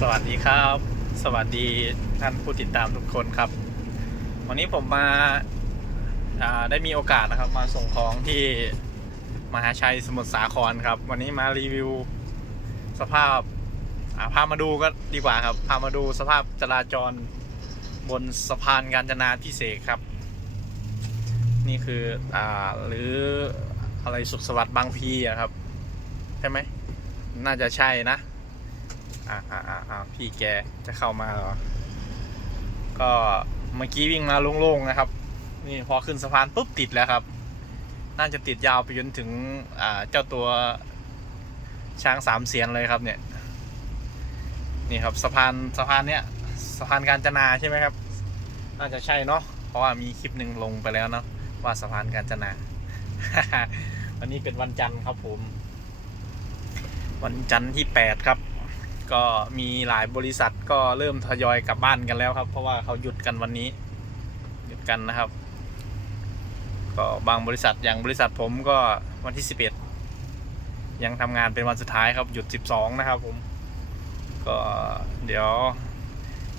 สวัสดีครับ สวัสดีท่านผู้ติดตามทุกคนครับ วันนี้ผมมาาได้มีโอกาสนะครับ มาส่งของที่มหาชัยสมุทรสาครครับ วันนี้มารีวิวสภาพาพามาดูก็ดีกว่าครับ พามาดูสภาพจราจรบนสะพานกาญจนาพิเศษครับ นี่คืออหรืออะไรสุขสวัสดิ์บางพีอะครับ ใช่ไหม น่าจะใช่นะ อ่าอ่าอ่าอ่าพี่แกจะเข้ามาเหรอ ก็เมื่อกี้วิ่งมาโล่งๆนะครับ นี่พอขึ้นสะพานปุ๊บติดแล้วครับ น่าจะติดยาวไปจนถึงอ่าเจ้าตัวช้างสามเสียนเลยครับเนี่ย นี่ครับสะพานสะพานเนี้ยสะพานกาญจนาใช่ไหมครับ น่าจะใช่เนาะ เพราะว่ามีคลิปหนึ่งลงไปแล้วเนาะว่าสะพานกาญจนา วันนี้เป็นวันจันทร์ครับผม วันจันทร์ที่8ครับ ก็มีหลายบริษัทก็เริ่มทยอยกลับบ้านกันแล้วครับ เพราะว่าเขาหยุดกันวันนี้ หยุดกันนะครับ ก็บางบริษัทอย่างบริษัทผมก็วันที่11ยังทำงานเป็นวันสุดท้ายครับ หยุด12นะครับ ผม ก็เดี๋ยว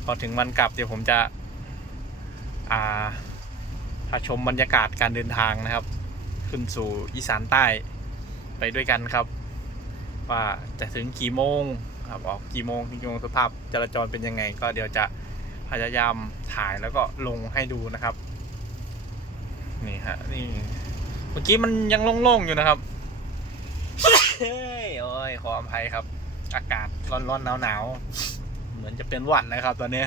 พอถึงวันกลับเดี๋ยวผมจะอ่าพาชมบรรยากาศการเดินทางนะครับ ขึ้นสู่อีสานใต้ไปด้วยกันครับ ว่าจะถึงกี่โมง ครับออกกี่โมงกี่โมงสภาพจราจรเป็นยังไง ก็เดี๋ยวจะพยายามถ่ายแล้วก็ลงให้ดูนะครับ นี่ฮะนี่เมื่อกี้มันยังโล่งๆอยู่นะครับเฮ้ยโอ้ยขออภัยครับ อากาศร้อนๆหนาวๆเหมือนจะเป็นหวัดเลยครับ ตอนนี้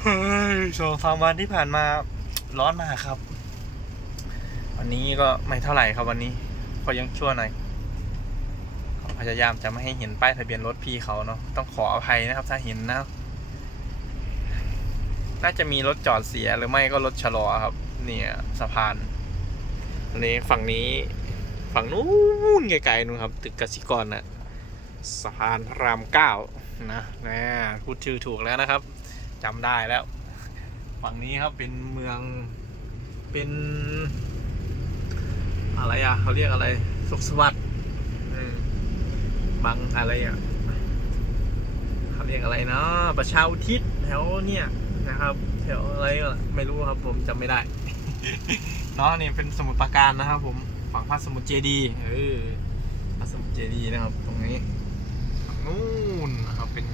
เฮ้ยสองสามวันที่ผ่านมาร้อนมากครับ วันนี้ก็ไม่เท่าไหร่ครับวันนี้ก็ยังชั่วหน่อย พยายามจะไม่ให้เห็นป้ายทะเบียนรถพี่เขาเนาะต้องขออภัยนะครับ ถ้าเห็นนะน่าจะมีรถจอดเสียหรือไม่ก็รถชะลอครับ เนี่ยสะพานอันนี้ฝั่งนี้ฝั่งนู้นไกลๆนู่นครับ ตึกกสิกรนะสะพานพระรามเก้านะนะพูดชื่อถูกแล้วนะครับจำได้แล้ว ฝั่งนี้ครับเป็นเมืองเป็น อะไรอะเขาเรียกอะไรสุขสวัสดิ์ บางอะไรอะเขาเรียกอะไรนะประชาอุทิศแถวเนี่ยนะครับแถวอะไรไม่รู้ครับผมจำไม่ได้เนาะนี่เป็นสมุทรปราการนะครับ ผมฝั่งพระสมุทรเจดีย์เออพระสมุทรเจดีย์นะครับ ตรงนี้ฝั่งนู้นนะครับเป็น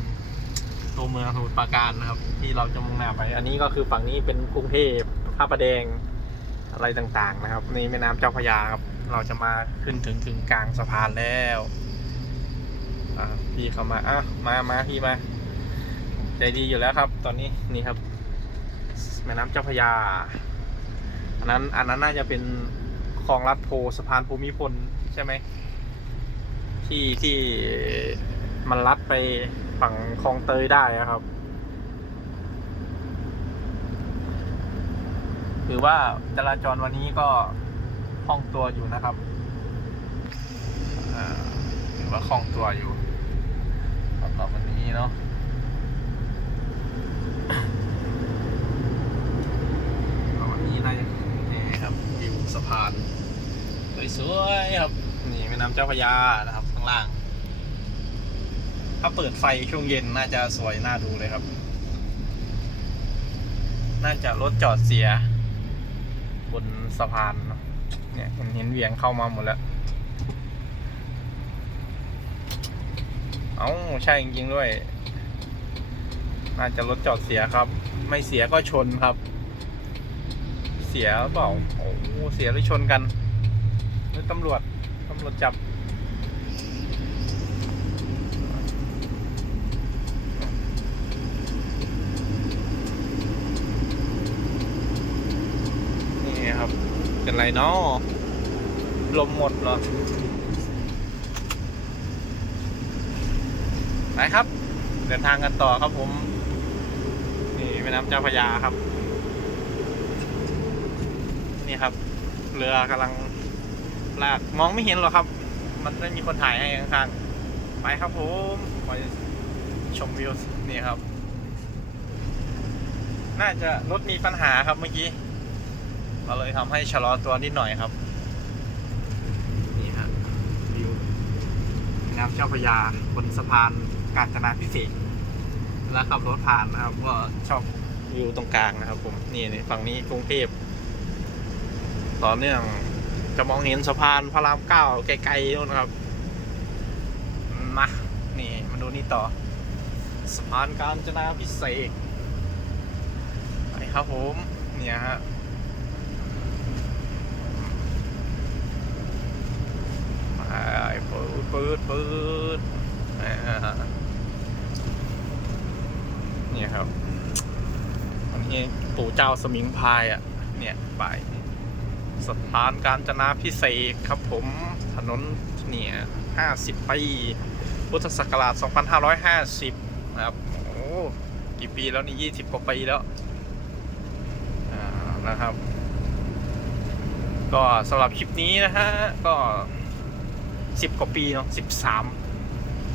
ตัวเมืองสมุทรปราการนะครับ ที่เราจะมุ่งหน้าไป อันนี้ก็คือฝั่งนี้เป็นกรุงเทพพระประแดงอะไรต่างๆนะครับในแม่น้ำเจ้าพระยาครับ เราจะมาขึ้นถึงถึงกลางสะพานแล้ว อะพี่เขามาอะมามาพี่มา ใจดีอยู่แล้วครับ ตอนนี้นี่ครับ แม่น้ำเจ้าพระยา อันนั้นอันนั้นน่าจะเป็นคลองลัดโพสะพานภูมิพลใช่ไหมที่ที่มันลัดไปฝั่งคลองเตยได้อะครับ ถือว่าจราจรวันนี้ก็คล่องตัวอยู่นะครับถือว่าคล่องตัวอยู่ นนี้เนาะวันนี้น่าจะนี่ครับวิวสะพานสวยๆครับนี่แม่น้ำเจ้าพระยานะครับข้างล่าง ถ้าเปิดไฟช่วงเย็นน่าจะสวยน่าดูเลยครับ น่าจะรถจอดเสีย บนสะพานเนอะเนี่ยเห็นเห็นเหวียงเข้ามาหมดแล้ว เอ้าใช่จริงๆด้วย น่าจะรถจอดเสียครับ ไม่เสียก็ชนครับ เสียเปล่าโอ้เสียหรือชนกันหรือตำรวจตำรวจจับนี่ครับเป็นไรเนาะลมหมดเหรอ ไปครับ เดินทางกันต่อครับผม นี่แม่น้ำเจ้าพยาครับ นี่ครับ เรือกำลังลากมองไม่เห็นหรอกครับ มันไม่มีคนถ่ายให้ข้างๆไปครับผมไปชมวิวนี่ครับ น่าจะรถมีปัญหาครับเมื่อกี้เราเลยทำให้ชะลอตัวนิดหน่อยครับ นี่ฮะวิวน้น้ำเจ้าพระยาบนสะพาน กาญจนาพิเศษแล้วขับรถผ่านนะครับ ก็ชอบอยู่ตรงกลางนะครับ ผมนี่นี่ฝั่งนี้กรุงเทพต่อเนื่องจะมองเห็นสะพานพระรามเก้าไกลๆนู่นครับมานี่มาดูนี่ต่อสะพานกาญจนาพิเศษไปครับผมเนี่ยฮะไปปืดปืดปืดอ่าเนี่ยครับอั นนี้ปู่เจ้าสมิงพายอะ เนี่ยไปสะพานการจนาพิเศษครับผมถนนเนี่ยห้าสิบปี พุทธศักราช 2550 นะครับ โอ้กี่ปีแล้วนี่ 20 กว่าปีแล้วอ่านะครับ ก็สำหรับคลิปนี้นะฮะ ก็สิบกว่าปีเนาะสิบสาม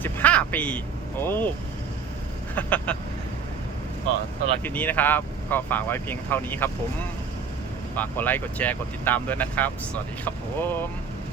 สิบห้าปี โอ้ก็สำหรับคลิปนี้นะครับ ก็ฝากไว้เพียงเท่านี้ครับผม ฝากกดไลค์ กดแชร์ กดติดตามด้วยนะครับ สวัสดีครับผม